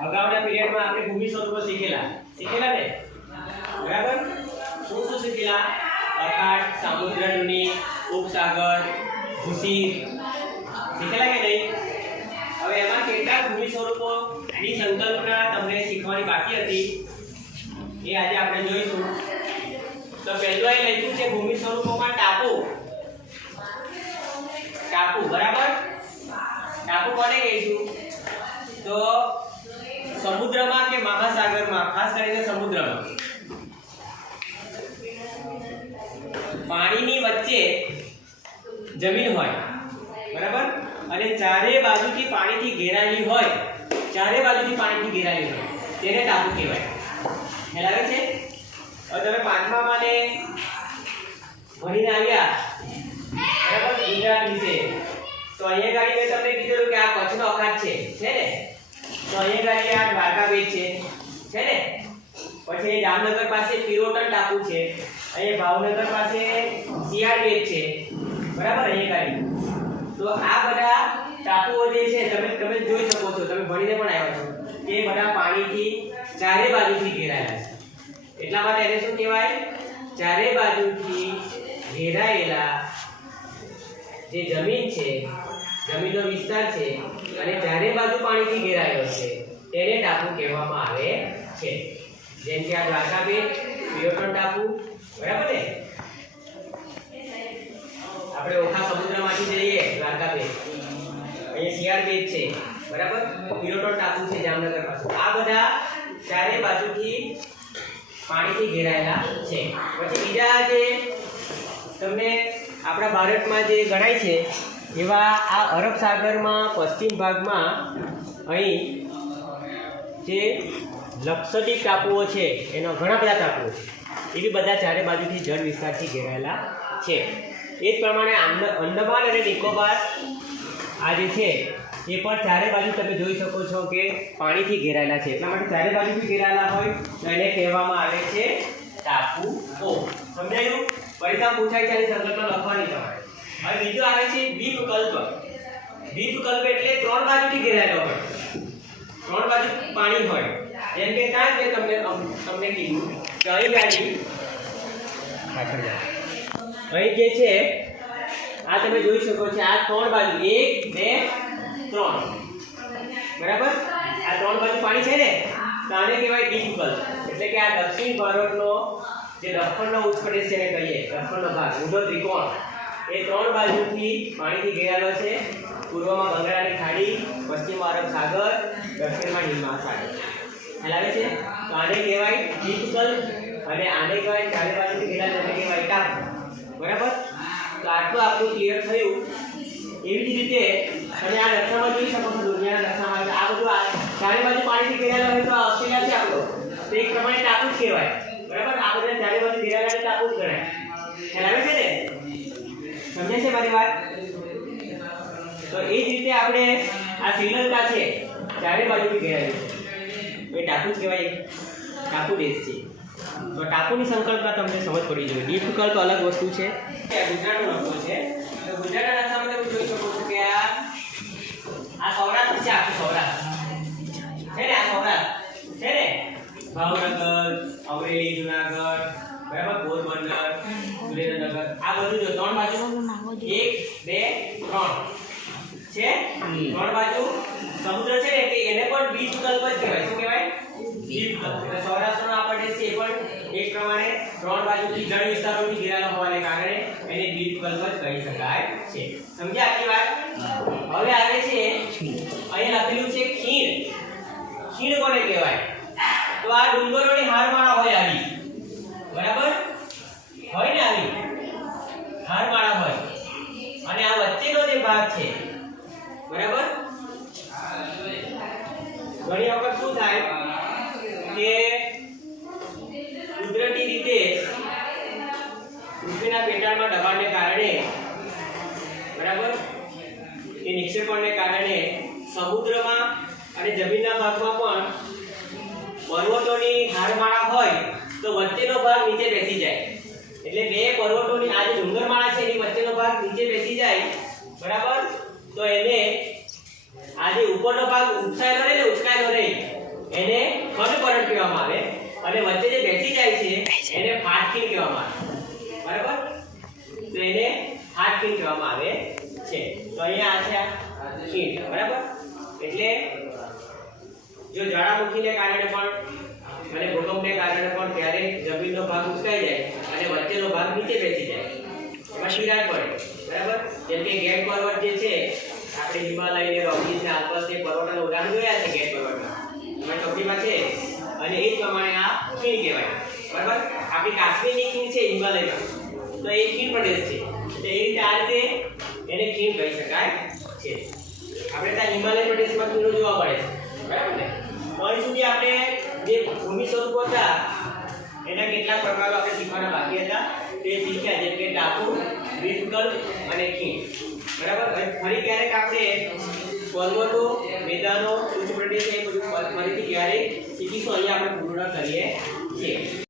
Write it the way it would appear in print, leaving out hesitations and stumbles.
અગાઉના પીરિયડમાં આપણે ભૂમિ સ્વરૂપો શીખેલા ને બરાબર શું શીખેલા અખાત સામુદ્રધુની ઉપસાગર ભૂશીર શીખેલા કે નહીં હવે એમાં કેટલા ભૂમિ સ્વરૂપોની સંકલ્પના તમને શીખવાની બાકી હતી એ આજે આપણે જોઈશું તો પહેલું એ લખ્યું છે ભૂમિ સ્વરૂપોમાં ટાપુ બરાબર ટાપુ કોને કહીશું તો સમુદ્રમાં કે મહાસાગરમાં ખાસ કરીને સમુદ્રમાં પાણીની વચ્ચે જમીન હોય બરાબર અને ચારે બાજુથી પાણીથી ઘેરાયેલી હોય તેને ટાપુ કહેવાય ખ્યાલ આવે છે હવે તમે પાંચમામાં ને ભણીને આવ્યા બરાબર ગુજરાત વિશે તો અહીંયા ગાડી મેં તમને કીધું કે આ કચ્છનો અખાત છે ને તો અહીંયા ગાડી આ દ્વારકા બેટ છે ને પછી જામનગર પાસે પિરોટન ટાપુ છે અહીંયા ભાવનગર પાસે શિયાળ બેટ છે બરાબર અહીંયા ગાડી તો આ બધા ટાપુઓ જે છે તમે જોઈ શકો છો તમે ભણીને પણ આવ્યા છો કે બધા પાણીથી ચારે બાજુથી ઘેરાયેલા છે એટલા માટે એને શું કહેવાય ચારે બાજુથી ઘેરાયેલા જે જમીન છે જમીનનો વિસ્તાર છે અને ચારે બાજુ પાણીથી ઘેરાયેલો છે તેને ટાપુ કહેવામાં આવે છે જેમ કે આ દ્વારકા બેટ પિરોટન ટાપુ બરાબર ને આપણે ઓખા સમુદ્રમાંથી જઈએ દ્વારકા બેટ અહીંયા શિયાળ બેટ છે બરાબર પિરોટન ટાપુ છે જામનગર પાસે આ બધા ચારે બાજુથી પાણીથી ઘેરાયેલા છે પછી બીજા જે તમને આપણા ભારતમાં જે ગણાય છે એવા આ અરબ સાગરમાં પશ્ચિમ ભાગમાં અહીં જે લક્ષદ્વીપ ટાપુઓ છે એનો ઘણા બધા ટાપુઓ છે એ બી બધા ચારે બાજુથી જળ વિસ્તારથી ઘેરાયેલા છે એ જ પ્રમાણે અંદમાન અને નિકોબાર આ જે છે એ પણ ચારે બાજુ તમે જોઈ શકો છો કે પાણીથી ઘેરાયેલા છે એટલા માટે ચારે બાજુથી ઘેરાયેલા હોય તો એને કહેવામાં આવે છે ટાપુઓ સમજાયું પરીક્ષા પૂછાય છે આની સંકલ્પના લખવાની તમારે હવે બીજું આવે છે દ્વીપકલ્પ એટલે ત્રણ બાજુથી ઘેરાયેલો હોય ત્રણ બાજુ પાણી હોય જેમ કે ત્યાં કે તમને કીધું કે અહીં ગાડી પાછળ જાઓ અહીં જે છે આ તમે જોઈ શકો છો આ ત્રણ બાજુ 1 2 3 બરાબર આ ત્રણ બાજુ પાણી છે ને તો આને કહેવાય દ્વીપકલ્પ એટલે કે આ દક્ષિણ ભારતનો જે દક્ષિણનો ઉચ્ચપ્રદેશ જેને કહીએ દક્ષિણનો ભાગ ઊંધો ત્રિકોણ એ ત્રણ બાજુથી પાણીથી ઘેરાયેલો છે પૂર્વમાં બંગાળાની ખાડી પશ્ચિમમાં અરબ સાગર દક્ષિણમાં હિંદ મહાસાગર ખ્યાલ આવે છે તો આને કહેવાય દ્વીપકલ્પ અને આને કહેવાય ચારે બાજુથી ઘેરાયેલો એટલે કહેવાય ટાપુ બરાબર તો આટલું આપણું ક્લિયર થયું એવી જ રીતે તમે આ નકશામાં જોઈ શકો છો દુનિયાના નકશામાં આ બધું ચારે બાજુ પાણીથી ઘેરાયેલો હોય તો આ ઓસ્ટ્રેલિયા છે આપણો તો એક પ્રમાણે ટાપુ જ કહેવાય બરાબર આ બધા ચારે બાજુ ઘેરાયેલા ટાપુ જ ગણાય ખ્યાલ આવે છે ને સમજે છે મારી વાત તો એ જ રીતે આપણે આ શ્રીલંકા છે ચારે બાજુથી ઘેરાયેલું છે એ ટાપુ જ કહેવાય ટાપુ દેશ છે તો ટાપુની સંકલ્પના તમને સમજ પડી જોઈએ દ્વીપકલ્પ અલગ વસ્તુ છે ગુજરાતનો નકશો છે તો ગુજરાતના નકશામાં તમે જોઈ શકો છો કે આ સૌરાષ્ટ્ર છે આખું સૌરાષ્ટ્ર છે ને આ સૌરાષ્ટ્ર છે ને ભાવનગર અમરેલી જુનાગઢ બરાબર પોરબંદર સુરેન્દ્રનગર આ બધું જો ત્રણ બાજુ 1 2 3 છે ત્રણ બાજુ સમુદ્ર છે ને એટલે એને પણ દ્વીપકલ્પ જ કહેવાય શું કહેવાય દ્વીપકલ્પ એટલે સૌરાષ્ટ્રનો આપણને છે પણ એક પ્રમાણે ત્રણ બાજુથી જળ વિસ્તારોથી ઘેરાયેલો હોવાને કારણે એને દ્વીપકલ્પ જ કહી શકાય છે સમજ્યા આટલી વાત હવે આવે છે અહીં લખેલું છે ખીણ કોને કહેવાય તો આ ડુંગરોની હારમાળા હોય આવી બરાબર હોય ને આવી હારમાળા હોય અને આ વચ્ચેનો જે ભાગ છે બરાબર ઘણી વખત શું થાય કે કુદરતી રીતે પૃથ્વીના પેટાળમાં દબાણને કારણે બરાબર કે નિક્ષેપણને કારણે સમુદ્રમાં અને જમીનના ભાગમાં પણ પર્વતોની હારમાળા હોય તો વચ્ચેનો ભાગ નીચે બેસી જાય એટલે બે પર્વતોની આ જે ડુંગરમાળા છે એની વચ્ચેનો ભાગ નીચે બેસી જાય બરાબર તો એને આ જે ઉપરનો ભાગ ઉંચાયેલો રહે અને વચ્ચે જે બેસી જાય છે એને ફાટખીણ કહેવામાં આવે બરાબર તો એને ફાટખીણ કહેવામાં આવે છે તો અહીંયા આ છે આ ખીણ બરાબર એટલે જો જ્વાળામુખીને કારણે પણ અને ભૂકંપને કારણે પણ ત્યારે જમીનનો ભાગ ઉચકાઈ જાય અને વચ્ચેનો ભાગ નીચે બેસી જાય એમાં તિરાડ પડે બરાબર જેમ કે ગેટ પર્વત જે છે આપણે હિમાલય ને રોકીઝ ને આલ્પ્સ ને પર્વતોના ઉદાહરણ જોયા છે ગેટ પર્વતના એમાં ચોકીમાં છે અને એ જ પ્રમાણે આ ખીણ કહેવાય બરાબર આપણી કાશ્મીરની ખીણ છે હિમાલયમાં તો એ ખીણ પ્રદેશ છે એટલે એ રીતે આ રીતે એને ખીણ કહી શકાય છે આપણે ત્યાં હિમાલય પ્રદેશમાં ખીણો જોવા મળે છે બરાબર ને તો અહીં સુધી આપણે જે ભૂમિ સ્વરૂપો હતા એના કેટલાક પ્રકારો આપણે શીખવાના બાકી હતા તે શીખ્યા જેમ કે ટાપુ દ્વીપકલ્પ અને ખીણ બરાબર ફરી ક્યારેક આપણે પર્વતો મેદાનો ઉચ્ચ પ્રદેશ એ બધું ફરીથી ક્યારેક શીખીશું અહીંયા આપણે પૂર્ણ કરી